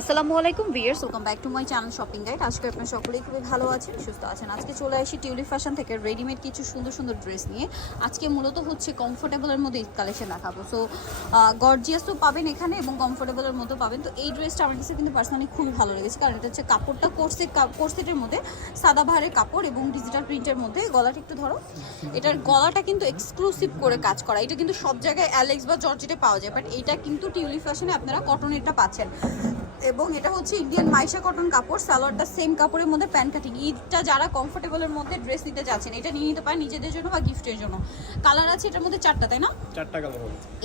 আসসালামু আলাইকুম viewers welcome back to my channel shopping guide. আজকে আপনার সকলেই খুবই ভালো আছেন, সুস্থ আছেন। আজকে চলে আসি টিউলিপ ফ্যাশন থেকে রেডিমেড কিছু সুন্দর সুন্দর ড্রেস নিয়ে। আজকে মূলত হচ্ছে কমফোর্টেবলের মধ্যে ঈদ কালেকশন দেখাবো সো গর্জিয়াসও পাবেন এখানে এবং কমফোর্টেবলের মধ্যে পাবেন। তো এই ড্রেসটা আমার কাছে কিন্তু পার্সোনালি খুবই ভালো লেগেছে। কারণ এটা হচ্ছে কাপড়টা কোর্সের কোর্সেটের মধ্যে, সাদা ভারের কাপড় এবং ডিজিটাল প্রিন্টের মধ্যে। গলাটা একটু ধরো। এটার গলাটা কিন্তু এক্সক্লুসিভ করে কাজ করা। এটা কিন্তু সব জায়গায় অ্যালেক্স বা জর্জেটে পাওয়া যায় বাট এটা কিন্তু টিউলিপ ফ্যাশনে আপনারা কটনেরটা পাচ্ছেন। এবং এটা হচ্ছে ইন্ডিয়ান মাইশা কটন কাপড় সালোয়ারটা সেম কাপড়ের মধ্যে প্যান্ট কাটিং ঈদটা যারা কমফোর্টেবলের মধ্যে ড্রেস নিতে যাচ্ছেন এটা নিয়ে নিতে পারেন নিজেদের জন্য বা গিফটের জন্য। কালার আছে এটার মধ্যে চারটা তাই না? চারটা কালার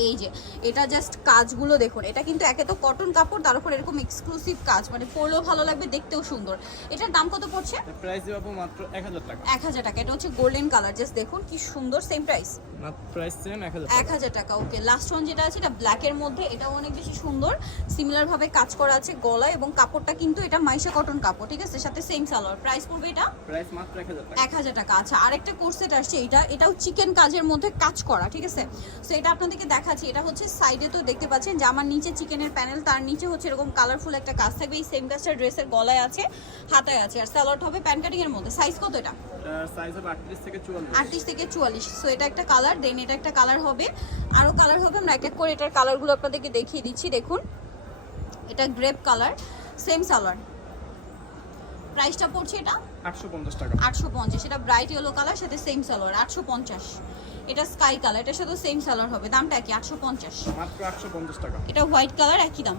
এই যে এটা জাস্ট কাজগুলো দেখুন। এটা কিন্তু একে তো কটন কাপড় তার উপর এরকম এক্সক্লুসিভ কাজ। মানে পরলেও ভালো লাগবে দেখতেও সুন্দর। এটার দাম কত পড়ছে? প্রাইস দিব আপু মাত্র এক হাজার টাকা। এক হাজার টাকা। এটা হচ্ছে গোল্ডেন কালার জাস্ট দেখুন কি সুন্দর সেম প্রাইস মাত্র প্রাইস সেম এক হাজার এক হাজার টাকা ওকে লাস্ট ওয়ান যেটা আছে এটা ব্ল্যাকের মধ্যে। এটাও অনেক বেশি সুন্দর। সিমিলার ভাবে কাজ করা আছে। গলা এবং কাপড়টা কিন্তু এটা মাইশা কটন কাপড় ঠিক আছে? সাথে সেম সালোয়ার। প্রাইস পড়বে এটা প্রাইস মাত্র এক হাজার টাকা। এক হাজার টাকা। আচ্ছা আরেকটা কোর্সেট আসছে। এটা এটাও চিকেন কাজের মধ্যে কাজ করা ঠিক আছে? সো এটা আপনাদেরকে দেখাচ্ছি। এটা হচ্ছে সাইডে তো দেখতে পাচ্ছেন যে আমার নিচে চিকেনের প্যানেল তার নিচে হচ্ছে এরকম কালারফুল একটা কাজ থাকবে। এই সেম কাজটা ড্রেসের গলায় আছে হাতায় আছে। আর স্যালোয়ার হবে প্যান কাটিং এর মধ্যে। সাইজ কত এটা? সাইজ হবে থেকে সো এটা একটা কালার দেন এটা একটা কালার হবে। আরও কালার হবে আমরা এক এক করে এটার কালারগুলো আপনাদেরকে দেখিয়ে দিচ্ছি। দেখুন। এটা গ্রেপ কালার সেম সালোয়ার প্রাইসটা পড়ছে এটা? আটশো পঞ্চাশ টাকা। আটশো পঞ্চাশ এটা ব্রাইট ইয়েলো কালার সাথে সেম সালোয়ার আটশো পঞ্চাশ। এটা স্কাই কালার এটার সাথে সেম সালোয়ার হবে দামটা কি আটশো পঞ্চাশ। মাত্র আটশো পঞ্চাশ টাকা। এটা হোয়াইট কালার একই দাম।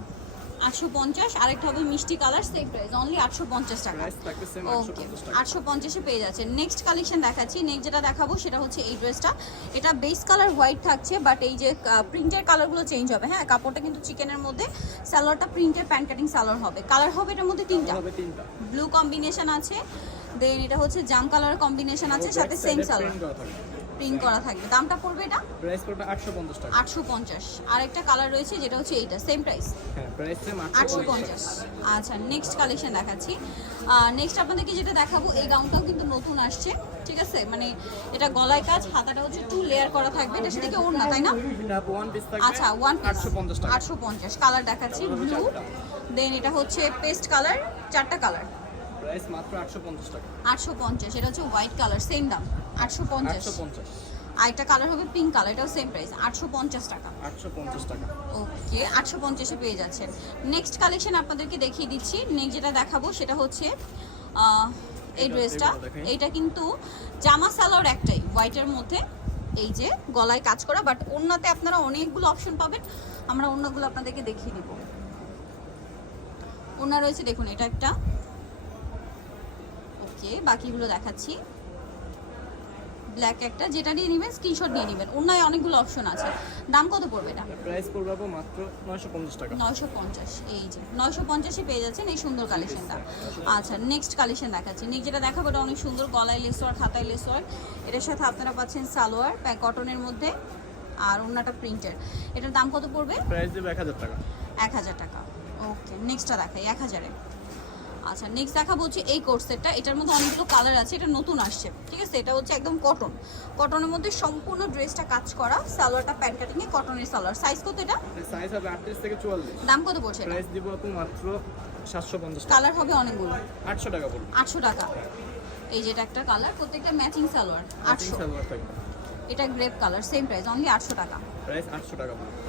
আটশো পঞ্চাশ আরেকটা হবে মিষ্টি কালার সেম প্রাইস অনলি আটশো পঞ্চাশ টাকা। ওকে আটশো পঞ্চাশে পেয়ে যাচ্ছে নেক্সট কালেকশন দেখাচ্ছি। নেক্সট যেটা দেখাবো সেটা হচ্ছে এই ড্রেসটা এটা বেস কালার হোয়াইট থাকছে বাট এই যে প্রিন্টের কালারগুলো চেঞ্জ হবে। হ্যাঁ কাপড়টা কিন্তু চিকেনের মধ্যে সালোয়ারটা প্রিন্টের প্যান্ট কাটিং সালোয়ার হবে। কালার হবে এটার মধ্যে তিনটা। হবে তিনটা। ব্লু কম্বিনেশন আছে দেন এটা হচ্ছে জাম কালার কম্বিনেশন আছে সাথে সেম সালোয়ার প্রিন্ট করা থাকবে। দামটা পড়বে এটা? প্রাইস পড়বে আটশো পঞ্চাশ টাকা। আটশো পঞ্চাশ। আরেকটা কালার রয়েছে যেটা হচ্ছে এইটা সেম প্রাইস হ্যাঁ প্রাইস সেম আটশো আটশো পঞ্চাশ। আচ্ছা নেক্সট কালেকশন দেখাচ্ছি। নেক্সট আপনাদেরকে যেটা দেখাবো এই গাউনটাও কিন্তু নতুন আসছে ঠিক আছে? মানে এটা গলায় কাজ হাতাটা হচ্ছে টু লেয়ার করা থাকবে এটা সেদিকে ওর না তাই না? ওয়ান পিস থাকবে আচ্ছা ওয়ান আটশো পঞ্চাশ কালার দেখাচ্ছি ব্লু দেন এটা হচ্ছে পেস্ট কালার চারটা কালার প্রাইস মাত্র আটশো পঞ্চাশ টাকা। আটশো পঞ্চাশ এটা হচ্ছে হোয়াইট কালার সেম দাম। আটশো পঞ্চাশ। আটশো পঞ্চাশ। আর একটা কালার হবে পিঙ্ক কালার এটাও সেম প্রাইস আটশো পঞ্চাশ টাকা। আটশো পঞ্চাশ টাকা। ওকে আটশো পঞ্চাশে পেয়ে যাচ্ছেন। নেক্সট কালেকশন আপনাদেরকে দেখিয়ে দিচ্ছি। নেক্সট যেটা দেখাবো সেটা হচ্ছে এই ড্রেসটা এইটা কিন্তু জামা সালোয়ার একটাই হোয়াইটের মধ্যে। এই যে গলায় কাজ করা বাট ওড়নাতে আপনারা অনেকগুলো অপশন পাবেন। আমরা অন্যগুলো আপনাদেরকে দেখিয়ে দিব। ওড়না রয়েছে দেখুন এটা একটা। ওকে বাকিগুলো দেখাচ্ছি। ব্ল্যাক একটা যেটা নিয়ে নেবেন স্ক্রিনশট নিয়ে নেবেন। ওড়নায় অনেকগুলো অপশন আছে। দাম কত পড়বে এটা? প্রাইস পড়বে মাত্র নয়শো পঞ্চাশ টাকা। নয়শো পঞ্চাশ এই যে। নয়শো পঞ্চাশে পেয়ে যাচ্ছেন এই সুন্দর কালেকশনটা আচ্ছা নেক্সট কালেকশন দেখাচ্ছি। নেক্সট যেটা দেখাবো এটা অনেক সুন্দর গলায় লেসওয়ার খাতায় লেসওয়ার এটার সাথে আপনারা পাচ্ছেন সালোয়ার প্যাক কটনের মধ্যে। আর অন্যটা প্রিন্টের এটার দাম কত পড়বে? প্রাইস দেবে এক হাজার টাকা। এক হাজার টাকা। ওকে নেক্সটটা দেখাই এক হাজারে আচ্ছা নেক্সট দেখাবো হচ্ছে এই কোর্সেটটা এটার মধ্যে অনেকগুলো কালার আছে এটা নতুন আসছে। ঠিক আছে? এটা হচ্ছে একদম কটন কটনের মধ্যে সম্পূর্ণ ড্রেসটা কাজ করা সালোয়ারটা প্যান্ট কাটিংয়ে কটনের সালোয়ার। সাইজ কত এটা? সাইজ হবে আটত্রিশ থেকে চুয়াল্লিশ। দাম কত পড়ছে প্রাইস দিব আপু মাত্র সাতশো পঞ্চাশ টাকা। কালার হবে অনেকগুলো। আটশো টাকা পড়বে আটশো টাকা। এই যেটা একটা কালার প্রত্যেকটা ম্যাচিং সালোয়ার। আটশো। সালোয়ার থাকবে। এটা grape colour same price only আটশো টাকা। প্রাইস আটশো টাকা পড়বে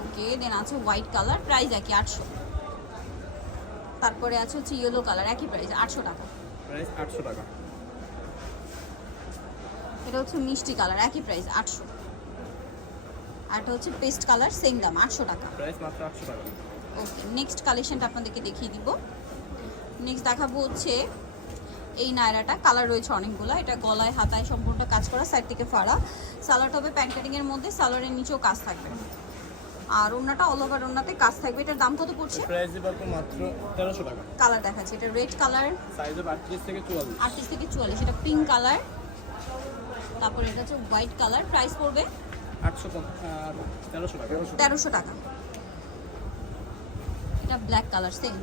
ওকে দেন আছে হোয়াইট কালার প্রাইস একই আটশো। তারপরে আছে হচ্ছে ইয়েলো কালার একই প্রাইস আটশো টাকা। প্রাইস আটশো টাকা। এটা হচ্ছে মিষ্টি কালার একই প্রাইস আটশো। আর এটা হচ্ছে পেস্ট কালার সেম দাম আটশো টাকা। প্রাইস মাত্র আটশো টাকা। ওকে নেক্সট কালেকশনটা আপনাদেরকে দেখিয়ে দিব। নেক্সট দেখাবো হচ্ছে এই নায়রাটা কালার রয়েছে অনেকগুলো এটা গলায় হাতায় সম্পূর্ণ কাজ করা সাইড থেকে ফাড়া। সালোয়ার হবে প্যান্ট কাটিংয়ের মধ্যে সালোয়ারের নিচেও কাজ থাকবে। আর ওনাটা অল ওভার ওনাতে কাজ থাকবে। এটার দাম কত পড়ছে? প্রাইস মাত্র তেরোশো টাকা। কালার দেখাচ্ছে এটা রেড কালার সাইজ হবে আটত্রিশ থেকে চুয়াল্লিশ। আটত্রিশ থেকে চুয়াল্লিশ এটা পিঙ্ক কালার তারপরে এটা হচ্ছে হোয়াইট কালার প্রাইস পড়বে আটশো তেরোশো টাকা। তেরোশো টাকা। এটা ব্ল্যাক কালার সেম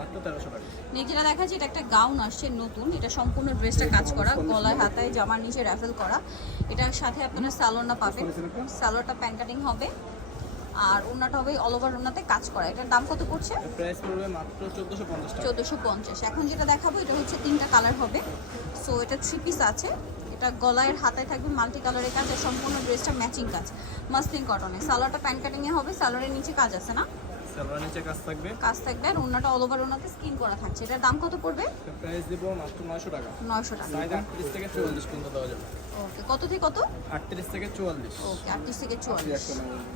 মাত্র টাকা। দেখাচ্ছি এটা একটা গাউন আসছে নতুন। এটা সম্পূর্ণ ড্রেসটা কাজ করা গলায় হাতায় জামার নিচে র্যাফেল করা। এটার সাথে আপনারা সালোয়ারটা পাবেন। সালোয়ারটা কাটিং হবে। আর ওনাটা হবে অল ওভার ওনাতে কাজ করা। এটার দাম কত পড়ছে? প্রাইস পড়বে মাত্র চোদ্দোশো পঞ্চাশ টাকা। চোদ্দোশো পঞ্চাশ। এখন যেটা দেখাবো এটা হচ্ছে তিনটা কালার হবে। সো এটা থ্রি পিস আছে। এটা গলায়ের হাতায় থাকবে মাল্টি কালারের কাজ আর সম্পূর্ণ ড্রেসটা ম্যাচিং কাজ। মাসলিন কটনে সালোয়ারটা প্যান্ট কাটিংয়ে হবে সালোয়ারের নিচে কাজ আছে না? সালোয়ার নিচে কাজ থাকবে। কাজ থাকবে আর ওনাটা অল ওভার ওনাতে স্কিন করা থাকছে। এটার দাম কত পড়বে? প্রাইস দেবো মাত্র নয়শো টাকা। নয়শো টাকা। সাইজ আটত্রিশ থেকে চুয়াল্লিশ পর্যন্ত দেওয়া যাবে। ওকে কত থেকে কত? আটত্রিশ থেকে চুয়াল্লিশ। ওকে আটত্রিশ থেকে চুয়াল্লিশ।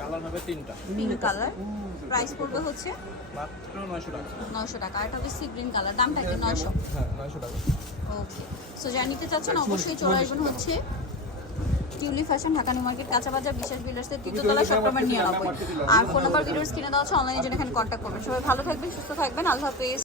কালার হবে তিনটা। পিঙ্ক কালার প্রাইস পড়বে হচ্ছে? মাত্র টাকা। আর এটা হবে সি গ্রিন কালার দামটা কি নয়শো। হ্যাঁ নয়শো টাকা। ওকে সো নিতে চাচ্ছেন অবশ্যই চলে আসবেন হচ্ছে Tuli fashion Dhaka New Market কাঁচা বাজার বিশেষ বিল্ডার্সের তৃতীয়তলা সপ্তাহের নিরানব্বই। আর ফোন নাম্বার ভিডিওস কিনে দেওয়া হচ্ছে অনলাইনে জন্য এখানে কন্ট্যাক্ট করবেন। সবাই ভালো থাকবেন সুস্থ থাকবেন আল্লাহ হাফেজ।